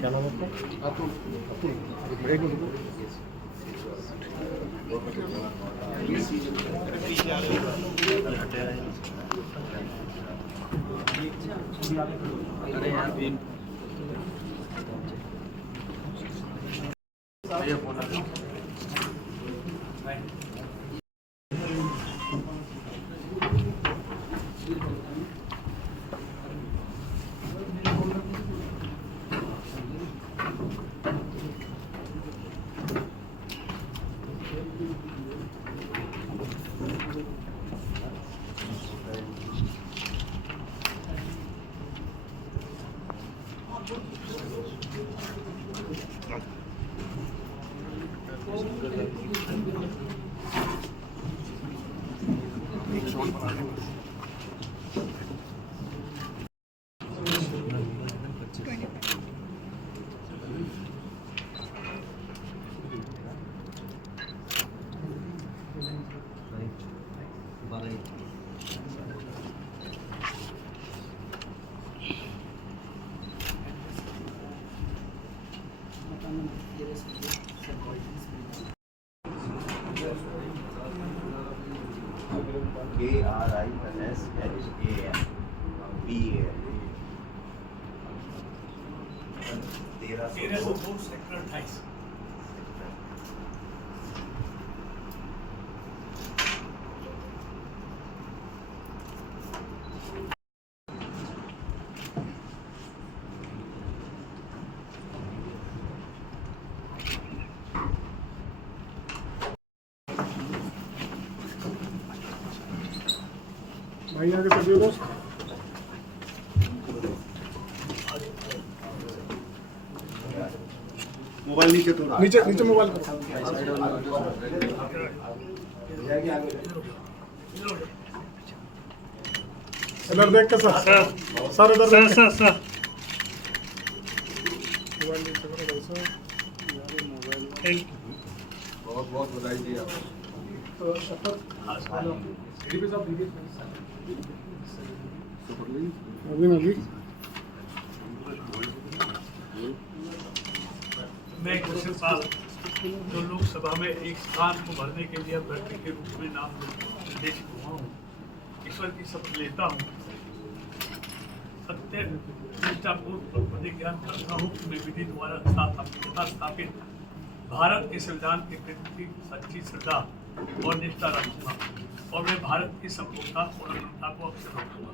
क्या नाम है आपका? एक मिनट। अरे यार KRISHAN भाई आगे चलिए दोस्त। मोबाइल नीचे तो नीचे नीचे मोबाइल पर। इधर देख के सर सर इधर देख के। मोबाइल नीचे करो भाई साहब। बहुत बहुत बधाई दी आप। अभी मैं कृष्ण पाल जो लोकसभा में एक स्थान को भरने के लिए अभ्यर्थी के रूप में नाम निर्देशित हुआ हूँ, ईश्वर की शपथ लेता हूँ, सत्य निष्ठापूर्वक प्रतिज्ञा करता हूँ कि मैं विधि द्वारा स्थापित भारत के संविधान के प्रति सच्ची श्रद्धा और निष्ठा रखूंगा और मैं भारत की संप्रभुता और अखंडता को अक्षुण्ण रखूंगा।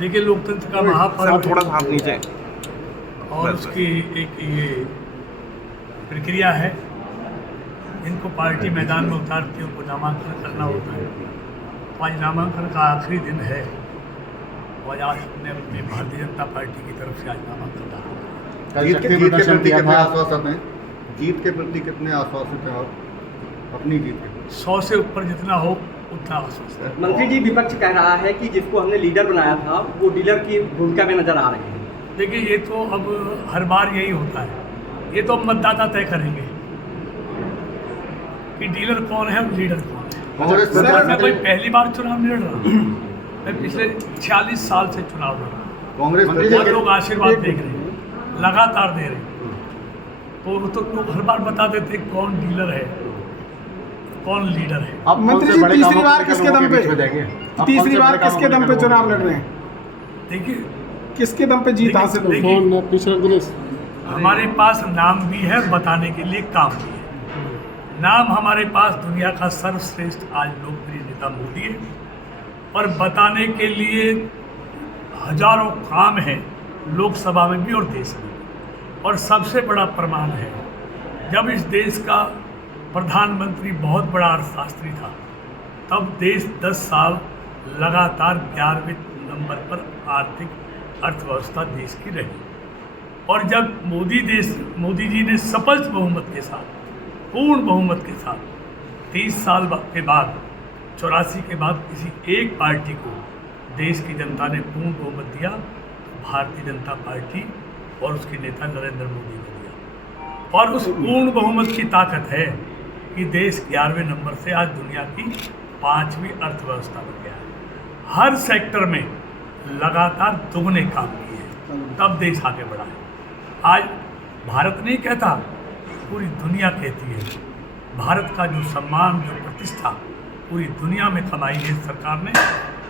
देखिए, लोकतंत्र का महापर्व थोड़ा सा नीचे और उसकी एक ये प्रक्रिया है। इनको पार्टी मैदान में उतार के उनको नामांकन करना होता है। तो आज नामांकन का आखिरी दिन है और आज हमने अपनी भारतीय जनता पार्टी की तरफ से आज नामांकन डाला। जीत के प्रति कितने आश्वासन हैं? जीत के प्रति कितने आश्वासित हैं आप अपनी जीत के? 100 से ऊपर जितना हो उतना आश्वस्त है। मंत्री जी, विपक्ष कह रहा है कि जिसको हमने लीडर बनाया था वो डीलर की भूमिका में नजर आ रहे हैं। देखिए, ये तो अब हर बार यही होता है, ये तो अब मतदाता तय करेंगे कि डीलर कौन है और लीडर कौन है। कांग्रेस मैं कोई पहली बार चुनाव नहीं लड़ रहा, मैं पिछले 46 साल से चुनाव लड़ रहा हूँ। कांग्रेस बहुत लोग आशीर्वाद देख रहे हैं, लगातार दे रहे हैं, तो लोग हर बार बता देते हैं कौन डीलर है कौन लीडर है। अब मंत्री जी तीसरी बार किसके दम पे चुनाव लड़ रहे हैं? देखिए, किसके दम पे जीत हासिल हुई? देखिए, हमारे पास नाम भी है, बताने के लिए काम भी है। नाम हमारे पास दुनिया का सर्वश्रेष्ठ आज लोकप्रिय नेता मोदी है, और बताने के लिए हजारों काम हैं लोकसभा में भी और देश में भी। और सबसे बड़ा प्रमाण है, जब इस देश का प्रधानमंत्री बहुत बड़ा अर्थशास्त्री था, तब देश 10 साल लगातार 11वें नंबर पर आर्थिक अर्थव्यवस्था देश की रही। और जब मोदी जी ने स्पष्ट बहुमत के साथ, पूर्ण बहुमत के साथ 30 साल के बाद, 84 के बाद किसी एक पार्टी को देश की जनता ने पूर्ण बहुमत दिया, तो भारतीय जनता पार्टी और उसके नेता नरेंद्र मोदी को दिया। और उस पूर्ण बहुमत की ताकत है कि देश 11वें नंबर से आज दुनिया की 5वीं अर्थव्यवस्था बन गया है। हर सेक्टर में लगातार दुगने काम किए, तब देश आगे बढ़ा है। आज भारत नहीं कहता, पूरी दुनिया कहती है। भारत का जो सम्मान, जो प्रतिष्ठा पूरी दुनिया में कमाई है सरकार ने,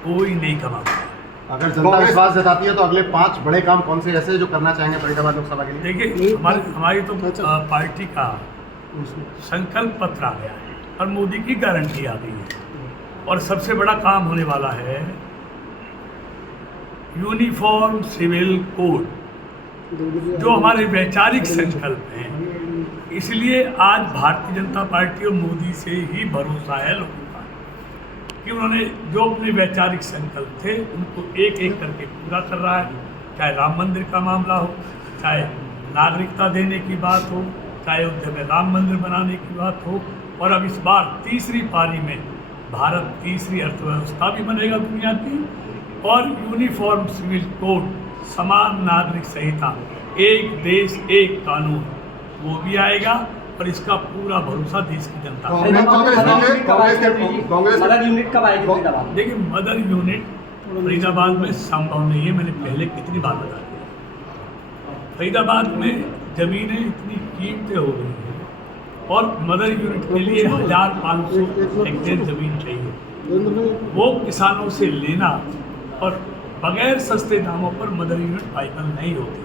कोई नहीं कमा पाया। अगर जनता विश्वास जताती है तो अगले 5 बड़े काम कौन से ऐसे जो करना चाहेंगे फरीदाबाद लोकसभा के लिए? देखिए, हमारी तो पार्टी का संकल्प पत्र आ गया है और मोदी की गारंटी आ गई है। और सबसे बड़ा काम होने वाला है यूनिफॉर्म सिविल कोड, जो हमारे वैचारिक संकल्प हैं। इसलिए आज भारतीय जनता पार्टी और मोदी से ही भरोसा है लोगों का कि उन्होंने जो अपने वैचारिक संकल्प थे उनको एक एक करके पूरा कर रहा है। चाहे राम मंदिर का मामला हो, चाहे नागरिकता देने की बात हो, चाहे अयोध्या में राम मंदिर बनाने की बात हो, और अब इस बार तीसरी पारी में भारत तीसरी अर्थव्यवस्था भी बनेगा दुनिया की, और यूनिफॉर्म सिविल कोड, समान नागरिक संहिता, एक देश एक कानून, वो भी आएगा। और इसका पूरा भरोसा देश की जनता को। मदर यूनिट कब आएगी फरीदाबाद? देखिए, मदर यूनिट फरीदाबाद में संभव नहीं है, मैंने पहले कितनी बार बता दिया। फरीदाबाद में ज़मीनें इतनी कीमतें हो गई हैं और मदर यूनिट के लिए 1500 हेक्टेयर ज़मीन चाहिए। वो किसानों से लेना, और बगैर सस्ते दामों पर मदर यूनिट वाइबल नहीं होती।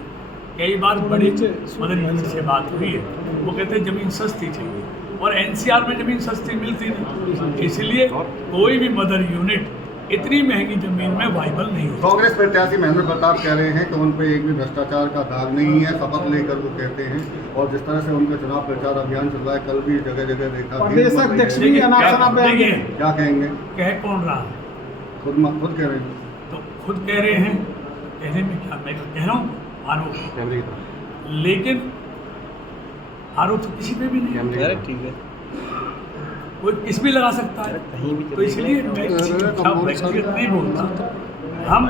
कई बार बड़े मदर यूनिट से बात हुई है, वो कहते हैं ज़मीन सस्ती चाहिए, और एनसीआर में ज़मीन सस्ती मिलती नहीं, इसलिए कोई भी मदर यूनिट इतनी महंगी ज़मीन में वाइबल नहीं होती। कांग्रेस प्रत्याशी महेंद्र प्रताप कह रहे हैं कि उन पे एक भी भ्रष्टाचार का दाग नहीं है, शपथ लेकर वो कहते हैं। और जिस तरह से उनका चुनाव प्रचार अभियान चल रहा है, कल भी जगह जगह देखा। क्या कहेंगे? कह कौन रहा है? खुद कह रहे हैं। तो खुद कह रहे हैं, कहने में क्या, मैं कह रहा हूँ आरोप, लेकिन आरोप तो किसी पे भी नहीं है। ठीक है, कोई किस भी लगा सकता है, तो इसलिए मैं किसी के खिलाफ व्यक्तिगत नहीं बोलता। हम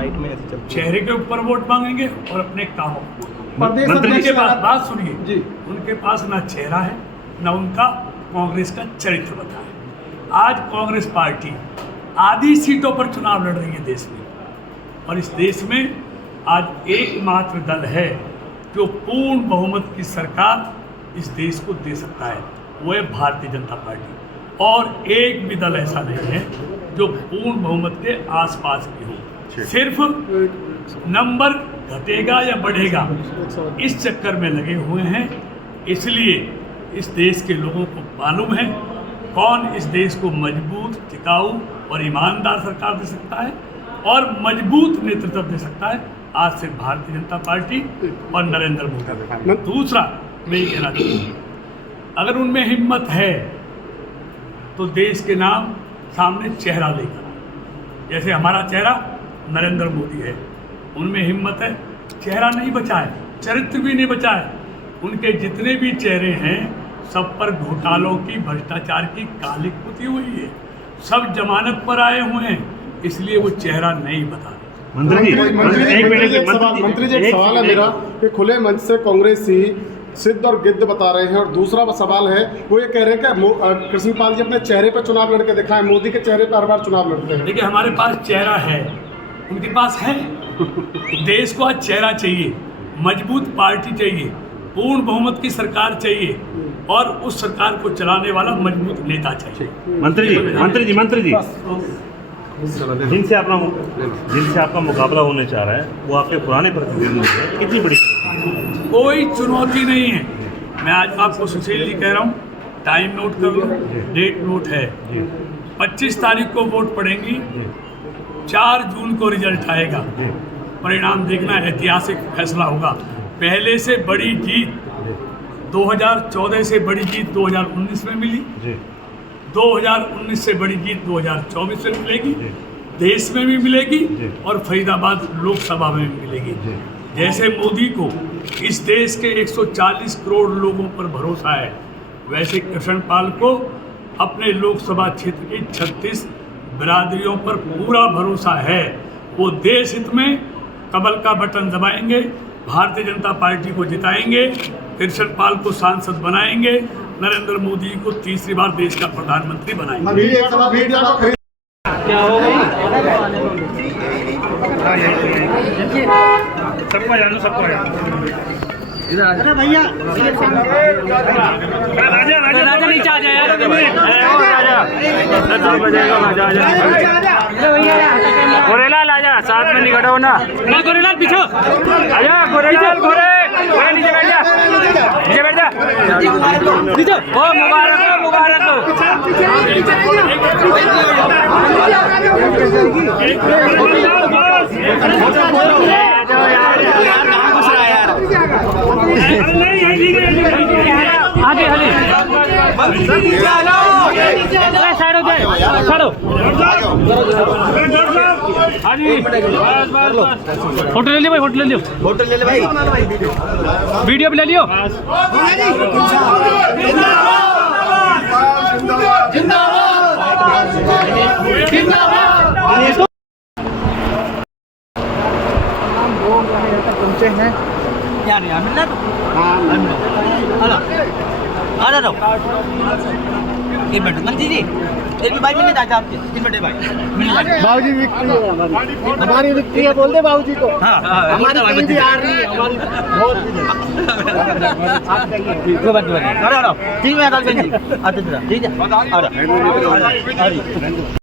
चेहरे के ऊपर वोट मांगेंगे और अपने कामों को। मंत्री के पास, बात सुनिए, उनके पास ना चेहरा है, ना उनका कांग्रेस का चरित्र बता है। आज कांग्रेस पार्टी आधी सीटों पर चुनाव लड़ रही है देश में, और इस देश में आज एकमात्र दल है जो पूर्ण बहुमत की सरकार इस देश को दे सकता है, वो है भारतीय जनता पार्टी। और एक भी दल ऐसा नहीं है जो पूर्ण बहुमत के आसपास की हो। सिर्फ नंबर घटेगा या बढ़ेगा, इस चक्कर में लगे हुए हैं। इसलिए इस देश के लोगों को मालूम है कौन इस देश को मजबूत, टिकाऊ और ईमानदार सरकार दे सकता है, और मजबूत नेतृत्व दे सकता है। आज से भारतीय जनता पार्टी और नरेंद्र मोदी। दूसरा मैं ये कहना चाहूँगा, अगर उनमें हिम्मत है तो देश के नाम सामने चेहरा लेकर, जैसे हमारा चेहरा नरेंद्र मोदी है, उनमें हिम्मत है, चेहरा नहीं बचा है, चरित्र भी नहीं बचा है। उनके जितने भी चेहरे हैं सब पर घोटालों की, भ्रष्टाचार की कालिक पुती हुई है। सब जमानत पर आए हुए हैं, इसलिए वो चेहरा नहीं बता रहे। मंत्री जी एक सवाल है मेरा कि खुले मंच से कांग्रेस ही सिद्ध और गिद्ध बता रहे हैं, और दूसरा सवाल है वो ये कह रहे हैं कि कृष्णपाल जी अपने चेहरे पर चुनाव लड़के दिखाएं, मोदी के चेहरे पर हर बार चुनाव लड़ते हैं। देखिए, हमारे पास चेहरा है, उनके पास है। देश को आज चेहरा चाहिए, मजबूत पार्टी चाहिए, पूर्ण बहुमत की सरकार चाहिए, और उस सरकार को चलाने वाला मजबूत नेता चाहिए। मंत्री जी जिनसे आपका मुकाबला होने चाह रहा है वो आपके पुराने प्रतिद्वंदी है, कितनी बड़ी कोई चुनौती नहीं है। मैं आज आपको सुशील जी कह रहा हूँ, टाइम नोट कर लो, डेट नोट है। 25 तारीख को वोट पड़ेंगी, 4 जून को रिजल्ट आएगा, परिणाम देखना, ऐतिहासिक फैसला होगा। पहले से बड़ी जीत 2014 से बड़ी जीत 2019 में मिली, 2019 से बड़ी जीत 2024 में मिलेगी, देश में भी मिलेगी और फरीदाबाद लोकसभा में भी मिलेगी। जैसे मोदी को इस देश के 140 करोड़ लोगों पर भरोसा है, वैसे कृष्णपाल को अपने लोकसभा क्षेत्र की 36 बिरादरियों पर पूरा भरोसा है। वो देश हित में कमल का बटन दबाएंगे, भारतीय जनता पार्टी को जिताएंगे, कृष्णपाल को सांसद बनाएंगे, नरेंद्र मोदी को तीसरी बार देश का प्रधानमंत्री बनाएंगे। क्या हो गई? अरे भैया राजा नीचे आ जाए यार, गोरेलाल आजा, साथ में नहीं खड़ा हो ना। गोरेलाल पीछे आजा, गोरेलाल गोरे नीचे बैठ जा, नीचे बैठ जा, नीचे। ओ मुबारक हो, मुबारक हो। आगे हली साइड हो जाए, छोड़ो। फोटो ले लियो भाई, फोटो ले लियो, फोटो ले ले भाई, वीडियो भी ले लियो। पहुंचे हैं क्या नहीं मिलना तो आ जाओ। 1 मिनट मंत्री जी, फिर भी भाई मिलने जाते आपके 3 मिनट भाई। बाबूजी विक्ट्री है हमारी विक्ट्री है, बोल दे बाबूजी को। हाँ हमारी टीम भी हार रही है, हमारी बहुत आप कहिए ठीक है, आ रहा।